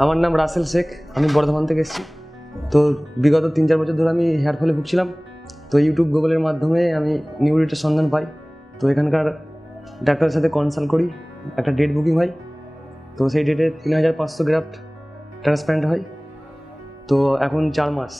আমার নাম রাসেল শেখ, আমি বর্ধমান থেকে এসেছি। তো বিগত 3-4 বছর ধরে আমি হেয়ার ফলে ভুগছিলাম। তো ইউটিউব গুগলের মাধ্যমে আমি নিউ রুটের সন্ধান পাই। তো এখানকার ডাক্তারের সাথে কনসাল্ট করি, একটা ডেট বুকিং হয়। তো সেই ডেটে 3500 গ্রাফট ট্রান্সপ্ল্যান্ট হয়। তো এখন 4 মাস